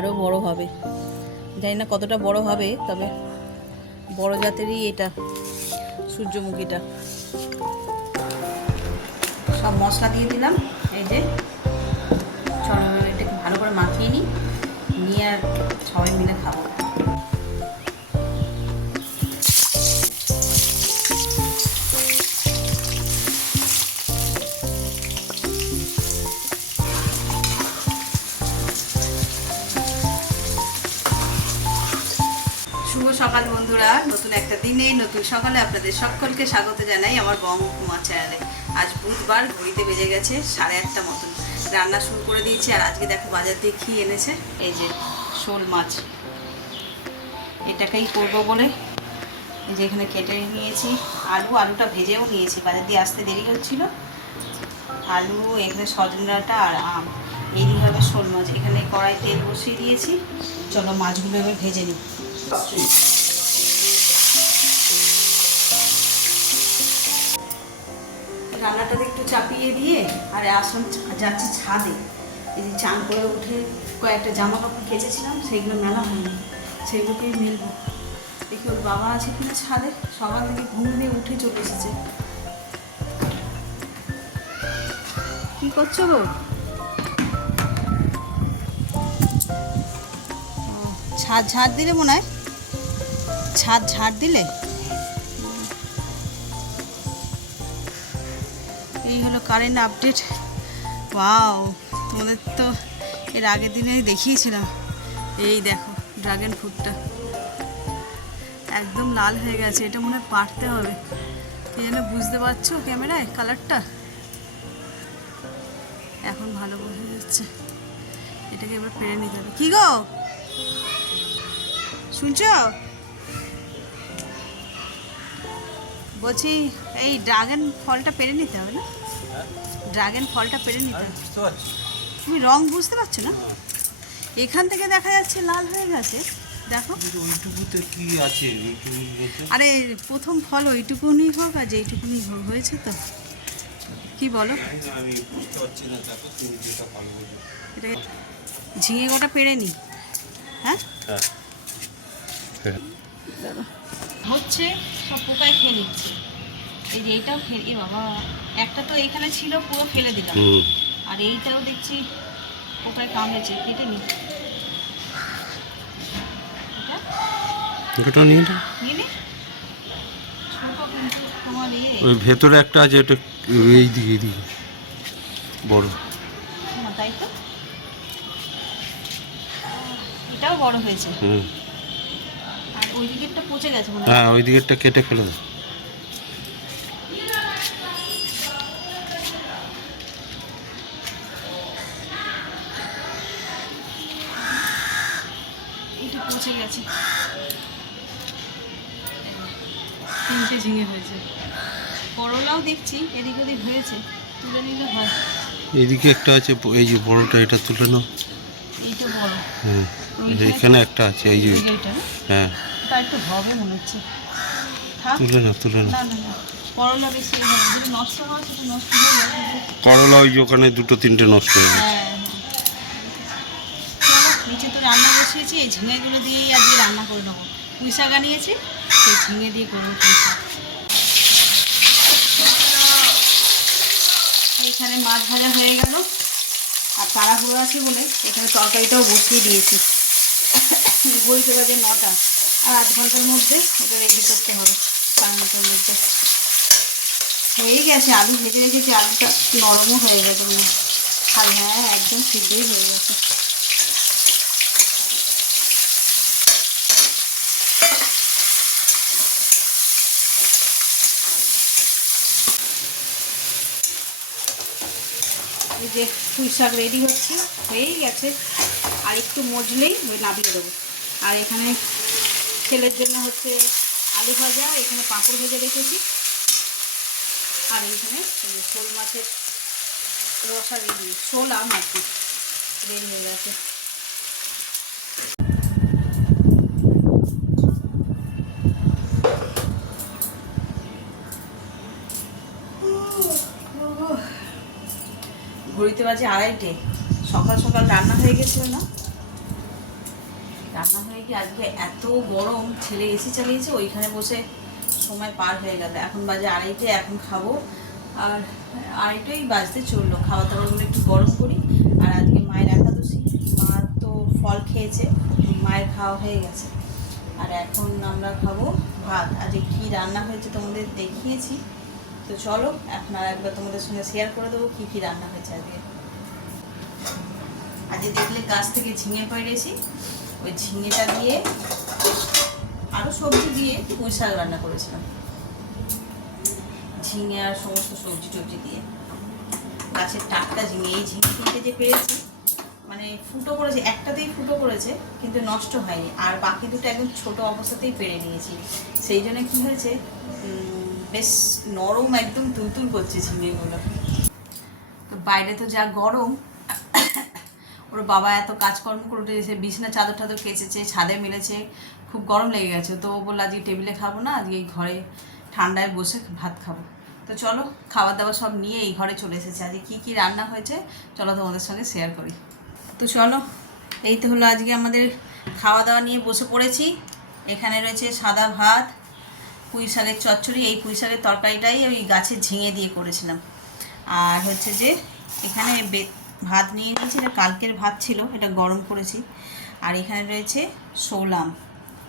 আরও বড় হবে, জানি না কতটা বড় হবে, তবে বড় জাতেরই এটা সূর্যমুখীটা। সব মশলা দিয়ে দিলাম, এই যে চলো এটাকে ভালো করে মাখিয়ে নিয়ে আর সবাই মিলে খাবো। শুভ সকাল বন্ধুরা, নতুন একটা দিনে নতুন সকালে আপনাদের সকলকে স্বাগত জানাই আমার বঙ্গকুমার চ্যানেলে। আজ বুধবার, ঘড়িতে বেজে গেছে 8:30 মতন। রান্না শুরু করে দিয়েছি। আর আজকে দেখো বাজার দিয়ে কি এনেছে, এই যে শোল মাছ। এটাকেই করবো বলে এই যে এখানে কেটে নিয়েছি। আলুটা ভেজেও নিয়েছি, বাজার দিয়ে আসতে দেরি হচ্ছিল। আলু, এখানে সজনে ডাঁটা আর আম, এই দিয়ে হবে শোল মাছ। এখানে কড়াই তেল বসিয়ে দিয়েছি, চলো মাছগুলো এবার ভেজে নিই। রান্নাটাকে একটু চাপিয়ে দিয়ে আর আসলাম, যাচ্ছি ছাদে। এই যে চান করে উঠে কয়েকটা জামা কাপড় কেচেছিলাম, সেইগুলো মেলা হয়নি, সেইগুলোকেই মেলবো। দেখি ওর বাবা আছে কিনা ছাদে। সকাল থেকে ঘুম দিয়ে উঠে চলে এসেছে। কি করছো গো? ছাদ ঝাড় দিলে মনে হয়, ছাদ ঝাড় দিলে। এই হলো কারেন্ট আপডেট। ওয়াও, তোমাদের তো এর আগের দিনে দেখিয়েছিলাম। এই দেখো ড্রাগন ফ্রুটটা একদম লাল হয়ে গেছে। এটা মনে হয় পাড়তে হবে, এই জন্য বুঝতে পারছো ক্যামেরায় কালারটা এখন ভালো বোঝা যাচ্ছে। এটাকে এবার পেরে নিতে হবে। কি গো শুনছো? বলছি এই ড্রাগন ফলটা পেরে নিতে হবে না? ড্রাগন ফলটা পেরে নিতে হবে। তুমি রং বুঝতে পারছো না? এখান থেকে দেখা যাচ্ছে লাল হয়ে গেছে, দেখো। কি আছে? আরে প্রথম ফল ওইটুকুনি হোক আর যেইটুকুনি হোক, হয়েছে তো। কি বলো? এটা ঝিঙে গোটা পেরে নি। হ্যাঁ হচ্ছে, সব পোকায় খেয়ে নিচ্ছে। এই যে এইটাও খেয়ে, বাবা একটা তো এইখানে ছিল, পুরো ফেলে দিলাম। আর এইটাও দেখছি পোকায় কামড়েছে, কেটে নি। ওই ভেতরে একটা আছে, ওটা এই দিকে বড়। তাই তো, এটাও বড় হয়েছে। আর ওই দিকেরটা পচে গেছে মনে হয়। হ্যাঁ, ওই দিকেরটা কেটে ফেলে দাও। এইটা পচে গেছে। 3টে ঝিঙে হয়েছে। করলাও দেখছি এদিক ওদিক হয়েছে, তুলে নিলে হয়। এদিকে একটা আছে, এই যে বড়টা, এটা তুলে নাও। এইটা বড়। হ্যাঁ, এখানে একটা আছে, এই যে। হ্যাঁ, তা একটু হবে মনে হচ্ছে। তুলে নাও। না না না, করলা বেশি হবে, যদি নষ্ট হয় সেটা নষ্ট হয়ে যাবে। করলা ওই যে ওখানে 2-3টে নষ্ট হয়ে গেছে। হ্যাঁ, চলো নিচে তো রান্না বসিয়েছি, এই ঝিঙেগুলো দিয়েই আজকে রান্না করে নেবো। পুঁই শাক আনিয়েছি, সেই ঝিঙে দিয়ে করবো পুঁই শাক। এইখানে মাছ ভাজা হয়ে গেল, আর তাড়াহুড়ো আছে বলে এখানে তরকারিটাও বসিয়ে দিয়েছি। ঘড়িতে বাজে 9টা, আর 8 ঘন্টার মধ্যে এটা রেডি করতে হবে। 5 মিনিটের মধ্যে হয়েই গেছে। আলু ভেজে রেখেছি, আলুটা নরমও হয়ে গেছে মনে হয়। হ্যাঁ, একদম সিদ্ধই হয়ে গেছে। এই যে পুঁই শাক রেডি হচ্ছে, হয়েই গেছে। আর একটু মজলেই নামিয়ে দেবো। আর এখানে ছেলের জন্য হচ্ছে আলু ভাজা, এখানে পাঁপড় ভেজে রেখেছি। আর এইখানে শোল মাছের রসা রেডি, শোল আর মাছ রেডি হয়ে গেছে। ঘড়িতে বাজে 2:30। সকাল সকাল রান্না হয়ে গেছিল না, রান্না হয়ে গিয়ে আজকে এত গরম, ছেলে এসি চালিয়েছে, ওইখানে বসে সময় পার হয়ে গেল। এখন বাজে 2:30, এখন খাবো। আর 2:30 বাজতে চললো। খাবার দাবারগুলো একটু গরম করি। আর আজকে মায়ের একাদশী, মা তো ফল খেয়েছে, মায়ের খাওয়া হয়ে গেছে। আর এখন আমরা খাবো ভাত। আজকে কী রান্না হয়েছে তোমাদের দেখিয়েছি, তো চলো এখন আর একবার তোমাদের সঙ্গে শেয়ার করে দেবো কী কী রান্না হয়েছে আজকে। আজকে দেখলে গাছ থেকে ঝিঙে পেড়েছি, ওই ঝিঙেটা দিয়ে আরও সবজি দিয়ে পুঁই শাক রান্না করেছিলাম। ঝিঙে আর সমস্ত সবজি টবজি দিয়ে, গাছের টাটকা ঝিঙে। এই ঝিঙে তিনটে যে পেরেছি, মানে ফুটো করেছে, একটাতেই ফুটো করেছে কিন্তু নষ্ট হয়নি, আর বাকি দুটো একদম ছোটো অবস্থাতেই পেরে নিয়েছি। সেই জন্য কী হয়েছে, বেশ নরম, একদম তুলতুল করছে ঝিঙেগুলো। তো বাইরে তো যা গরম, ওর বাবা এত কাজকর্ম করে উঠেছে, বিছনা চাদর টাদর কেচেছে, ছাদে মেলেছে, খুব গরম লেগে গেছে। তো ও বললো আজকে টেবিলে খাবো না, আজকে এই ঘরে ঠান্ডায় বসে ভাত খাবো। তো চলো খাবার দাবার সব নিয়ে এই ঘরে চলে এসেছে। আজকে কী কী রান্না হয়েছে চলো তোমাদের সঙ্গে শেয়ার করি। তো চলো, এই তো হলো আজকে আমাদের খাওয়া দাওয়া নিয়ে বসে পড়েছি। এখানে রয়েছে সাদা ভাত, পুঁই শাকের চচ্চড়ি। এই পুঁই শাকের তরকারিটাই ওই গাছের ঝিঙে দিয়ে করেছিলাম। আর হচ্ছে যে এখানে ভাত নিয়ে নিয়েছি, এটা কালকের ভাত ছিল, এটা গরম করেছি। আর এখানে রয়েছে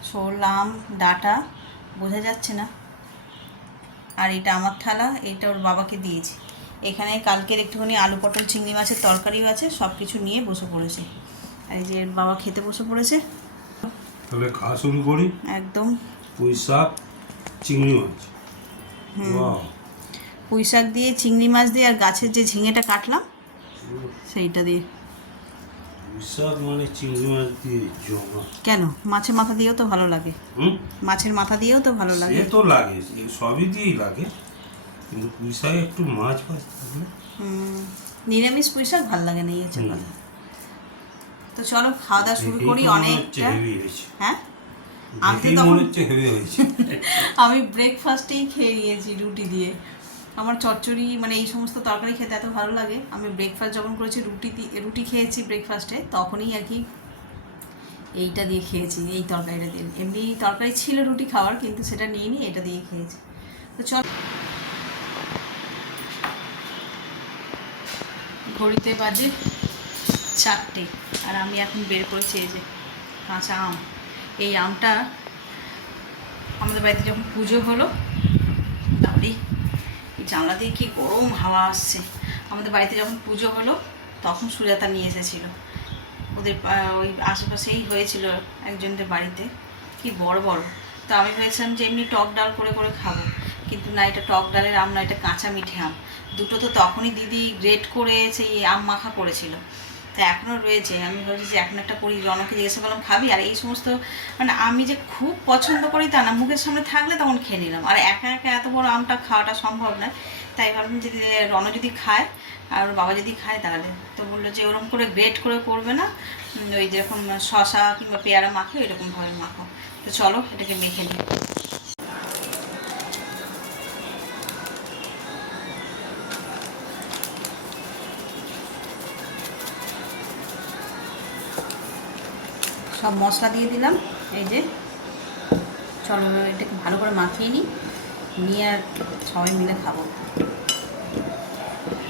শোলাম ডাঁটা, বোঝা যাচ্ছে না। আর এটা আমার থালা, এটা ওর বাবাকে দিয়েছি। এখানে কালকের একটুখানি আলু পটল চিংড়ি মাছের তরকারিও আছে, সব কিছু নিয়ে বসে পড়েছে। আর এই যে বাবা খেতে বসে পড়েছে। তাহলে খাওয়া শুরু করি। একদম পুঁই শাক চিংড়ি মাছ, পুঁই শাক দিয়ে চিংড়ি মাছ দিয়ে, আর গাছের যে ঝিঙেটা কাটলাম সেইটা দিয়ে। পুঁই শাক মানে চিংড়ি মাছ দিয়ে জমা। কেন, মাছের মাথা দিয়েও তো ভালো লাগে। মাছের মাথা দিয়েও তো ভালো লাগে। সে তো লাগে, সবই দিয়েই লাগে, কিন্তু পুঁই শাকে একটু মাছ ফাছ থাকলে। নিরামিষ পুঁই শাক ভালো লাগে না, এই হচ্ছে কথা। তো চলো খাওয়া দাওয়া শুরু করি। অনেকটা, হ্যাঁ আমি ব্রেকফাস্টেই খেয়ে নিয়েছি রুটি দিয়ে। আমার চচ্চড়ি মানে এই সমস্ত তরকারি খেতে এত ভালো লাগে। আমি ব্রেকফাস্ট যখন করেছি রুটি খেয়েছি ব্রেকফাস্টে, তখনই আর কি এইটা দিয়ে খেয়েছি, এই তরকারিটা দিয়ে। এমনি তরকারি ছিল রুটি খাওয়ার, কিন্তু সেটা নিয়ে নিয়ে এটা দিয়ে খেয়েছি। তো চল, ঘড়িতে বাজে 4টে, আর আমি এখন বের করেছি এই যে কাঁচা আম। এই আমটা আমাদের বাড়িতে যখন পুজো হলো, তারপরে জানলা দিয়ে কি গরম হাওয়া আসছে। আমাদের বাড়িতে যখন পুজো হলো তখন সুজাতা নিয়ে এসেছিলো, ওদের ওই আশেপাশেই হয়েছিল একজনদের বাড়িতে, কি বড় বড়। তো আমি ভেবেছিলাম যে এমনি টক ডাল করে করে খাবো, কিন্তু না, এটা টক ডালের আম না, এটা কাঁচা মিঠে আম। দুটো তো তখনই দিদি গ্রেট করে সেই আম মাখা করেছিল, তা এখনও রয়েছে। আমি ভাবছি যে এখন একটা করি, রনকে জিজ্ঞাসা করলাম খাবি। আর এই সমস্ত মানে আমি যে খুব পছন্দ করি তা না, মুখের সামনে থাকলে তখন খেয়ে নিলাম। আর একা একা এত বড় আমটা খাওয়াটা সম্ভব নয়, তাই ভাবলাম যে রন যদি খায় আর ওর বাবা যদি খায় তাহলে। তো বললো যে ওরকম করে গ্রেট করে করবে না, ওই যেরকম শশা কিংবা পেয়ারা মাখে ওইরকমভাবে মাখো। তো চলো এটাকে মেখে নিই। সব মশলা দিয়ে দিলাম, এই যে চলো এটাকে ভালো করে মাখিয়ে নিয়ে আর সবাই মিলে খাবো।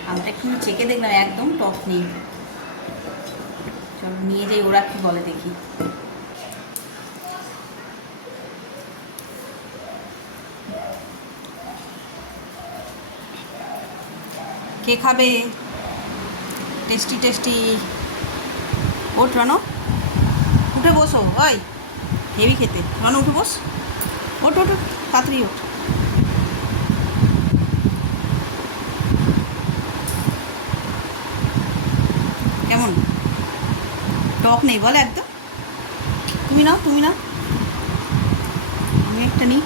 আমটা একটু চেকে দেখলাম একদম টক নেই। চলো নিয়ে যাই, ওরা কি বলে দেখি। কে খাবে টেস্টি টেস্টি? ওঠ রানো, উঠে বসো। ওই হেভি খেতে, রানো উঠে বস, ওঠ ওঠ তাড়াতাড়ি ওঠ। কেমন টক নেই বলে একদম? তুমি নাও, তুমি নাও, আমি একটা নিই।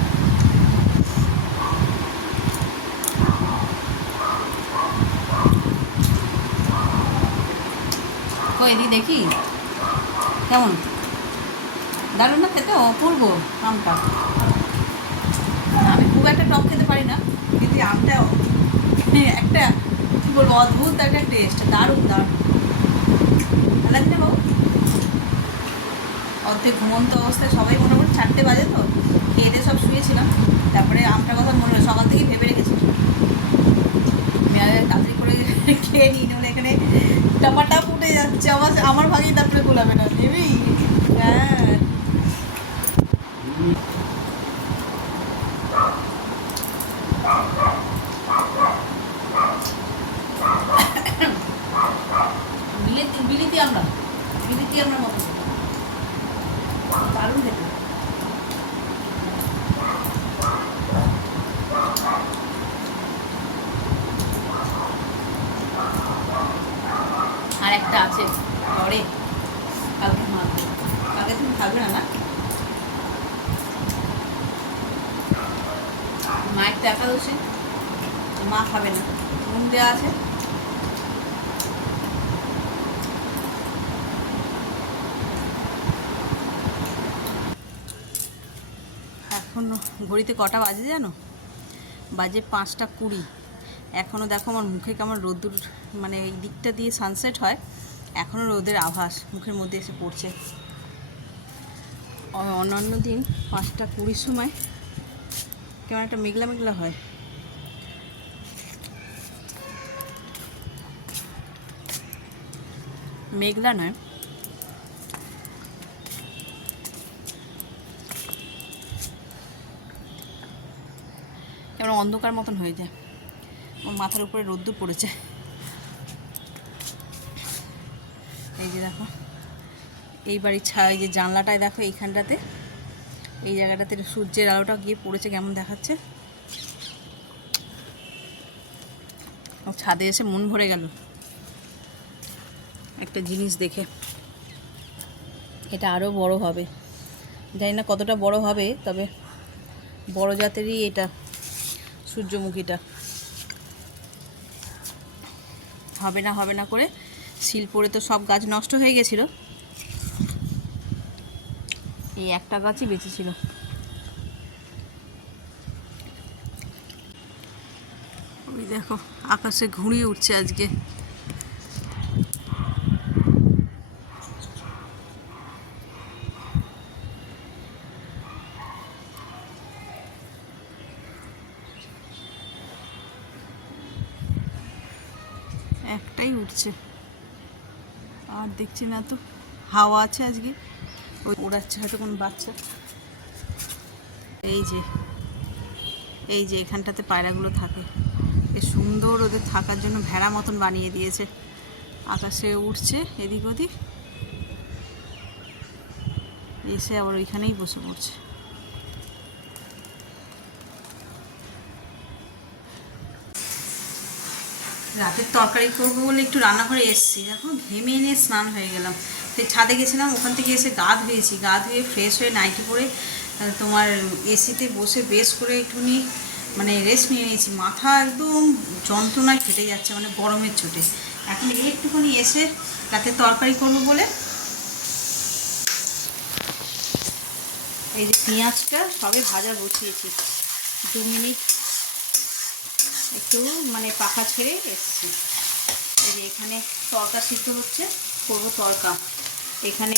কই এদিকে দেখি কেমন, দারুণ না খেতে, অপূর্ব আমটা। আমি খুব একটা টক খেতে পারি না, কিন্তু আমটা একটা কী বলবো, অদ্ভুত একটা টেস্ট, দারুণ দারুণ। ভালো লাগছে বাবু? অর্ধেক ঘুমন্ত অবস্থায় সবাই মোটামুটি 4টে বাজে তো খেয়ে দিয়ে সব শুয়েছিলাম। তারপরে আমটার কথা মনে হলো, সকাল থেকেই ভেবে রেখেছি তাড়াতাড়ি করে খেয়ে নিই, নাহলে এখানে টাপাটা ফুটে যাচ্ছে আমার ভাগেই তারপরে গোলাবে না নেবেই। হ্যাঁ বিলিতি আমরা মতো দারুণ খেতে। আর একটা আছে ঘরে, কালকে মাখবো। কালকে তুমি খাবে না? মায়ের তো একাদশী, মা খাবে না, নুন দেওয়া আছে। এখনও ঘড়িতে কটা বাজে জানো? বাজে 5টা 20। এখনও দেখো আমার মুখে কেমন রোদ্দুর, মানে এই দিকটা দিয়ে সানসেট হয়, এখনও রোদের আভাস মুখের মধ্যে এসে পড়ছে। অন্যান্য দিন 5টা 20 সময় কেমন একটা মেঘলা মেঘলা হয়। মেঘলা নয়, কেমন অন্ধকার মতন হয়ে যায়। ওর মাথার উপরে রোদ্দুর পড়েছে। এই যে দেখো এই বাড়ির এই যে জানলাটায় দেখো, এইখানটাতে এই জায়গাটাতে সূর্যের আলোটা গিয়ে পড়েছে, কেমন দেখাচ্ছে। ছাদে এসে মন ভরে গেল একটা জিনিস দেখে। এটা আরও বড় হবে, জানি না কতটা বড় হবে, তবে বড় জাতেরই এটা সূর্যমুখীটা। হবে না করে শিল পড়ে তো সব গাছ নষ্ট হয়ে গেছিল, এই একটা গাছই বেঁচে ছিল। ওই দেখো আকাশে ঘুড়িয়ে উঠছে আজকে। একটাই উঠছে, আর দেখছি না তো। হাওয়া আছে আজকে, ওই ওড়াচ্ছে হয়তো কোন বাচ্চা। এই যে এখানটাতে পায়রাগুলো থাকে, এ সুন্দর ওদের থাকার জন্য ভেড়া মতন বানিয়ে দিয়েছে। আকাশে উঠছে এদিক ওদিক, এসে আবার ওইখানেই বসে পড়ছে। রাতের তরকারি করবো বলে একটু রান্নাঘরে এসেছি, দেখো ঘেমে এনে স্নান হয়ে গেলাম। সেই ছাদে গেছিলাম, ওখান থেকে এসে গা ধুয়ে ফ্রেশ হয়ে নাইটি পরে তোমার এসিতে বসে বেশ করে একটুখানি মানে রেস্ট নিয়ে নিয়েছি। মাথা একদম যন্ত্রণায় ফেটে যাচ্ছে, মানে গরমের চোটে। এখন একটুখানি এসে রাতের তরকারি করবো বলে এই যে পেঁয়াজটা সবে ভাজা বসিয়েছি, 2 মিনিট একটু মানে পাখা ছেড়ে এসেছি। এই যে এখানে তরকা সিদ্ধ হচ্ছে, করবো তরকা। এখানে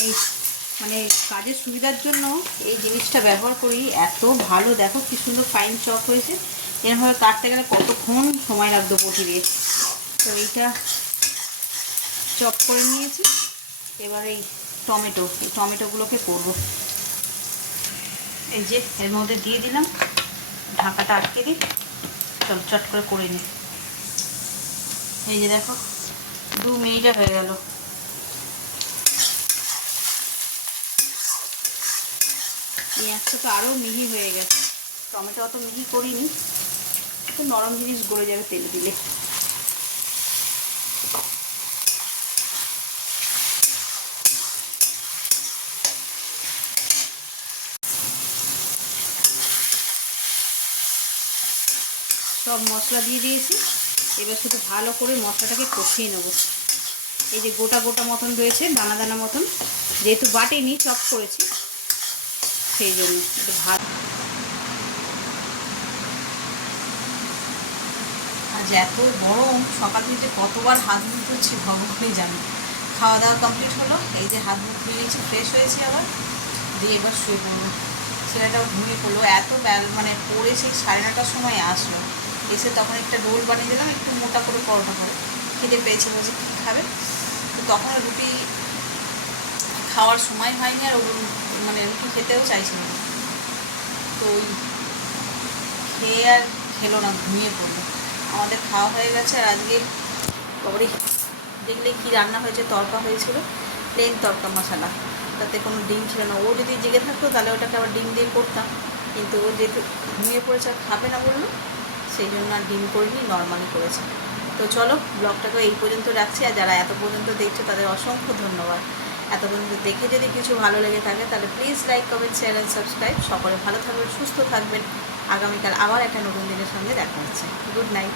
মানে কাজের সুবিধার জন্য এই জিনিসটা ব্যবহার করি, এত ভালো। দেখো কি সুন্দর ফাইন চপ হয়েছে। এরভাবে কাটতে গেলে কতক্ষণ সময় লাগতো বটি দিয়ে। তো এইটা চপ করে নিয়েছি। এবার এই টমেটোগুলোকে করবো। এই যে এর মধ্যে দিয়ে দিলাম, ঢাকাটা আটকে দিই, চট করে নিই। এই যে দেখো 2 মিনিটে হয়ে গেল। পেঁয়াজটা তো আরও মিহি হয়ে গেছে, টমেটো অত মিহি করিনি, একটু নরম জিনিস গলে যাবে তেলে দিলে। সব মশলা দিয়ে দিয়েছি, এবার শুধু ভালো করে মশলাটাকে কষিয়ে নেব। এই যে গোটা মতন রয়েছে, দানা মতন, যেহেতু বাটিনি চপ করেছি সেই জন্য একটু ভাত। আজ এত গরম, সকাল থেকে কতবার হাত মুখ ধুচ্ছি ভগবানই জানে। খাওয়া দাওয়া কমপ্লিট হলো, এই যে হাত মুখ ধুয়ে নিয়েছি, ফ্রেশ হয়েছি। আবার দিয়ে এবার শুয়ে পড়লো। ছেলেটাও ঘুমিয়ে পড়লো, এত মানে পড়ে সেই 9:30টার সময় আসলো। এসে তখন একটা রোল বানিয়ে দিলাম, একটু মোটা করে পরোটা করে। খেতে পেয়েছে, বলছে কী খাবে, তো তখন রুটি খাওয়ার সময় হয়নি, আর মানে রুটি খেতেও চাইছিল না। তো ওই খেয়ে আর খেলো না, ঘুমিয়ে পড়লো। আমাদের খাওয়া হয়ে গেছে। আর আজকে বাবারে দেখলে কি রান্না হয়েছে, তড়কা হয়েছিল, প্লেন তড়কা মশলা, তাতে কোনো ডিম ছিল না। ও যদি জেগে থাকতো তাহলে ওটাকে আবার ডিম দিয়ে করতাম, কিন্তু ও যেহেতু ঘুমিয়ে পড়েছে আর খাবে না বললো, সেই জন্য আর ডিম করিনি, নর্মালি করেছে। তো চলো ব্লগটাকে এই পর্যন্ত রাখছি। আর যারা এত পর্যন্ত দেখছো তাদের অসংখ্য ধন্যবাদ। এত পর্যন্ত দেখে যদি কিছু ভালো লেগে থাকে তাহলে please like, comment, share and subscribe. সকলে ভালো থাকবেন, সুস্থ থাকবেন। আগামীকাল আবার একটা নতুন দিনের সঙ্গে দেখা হচ্ছে। Good night.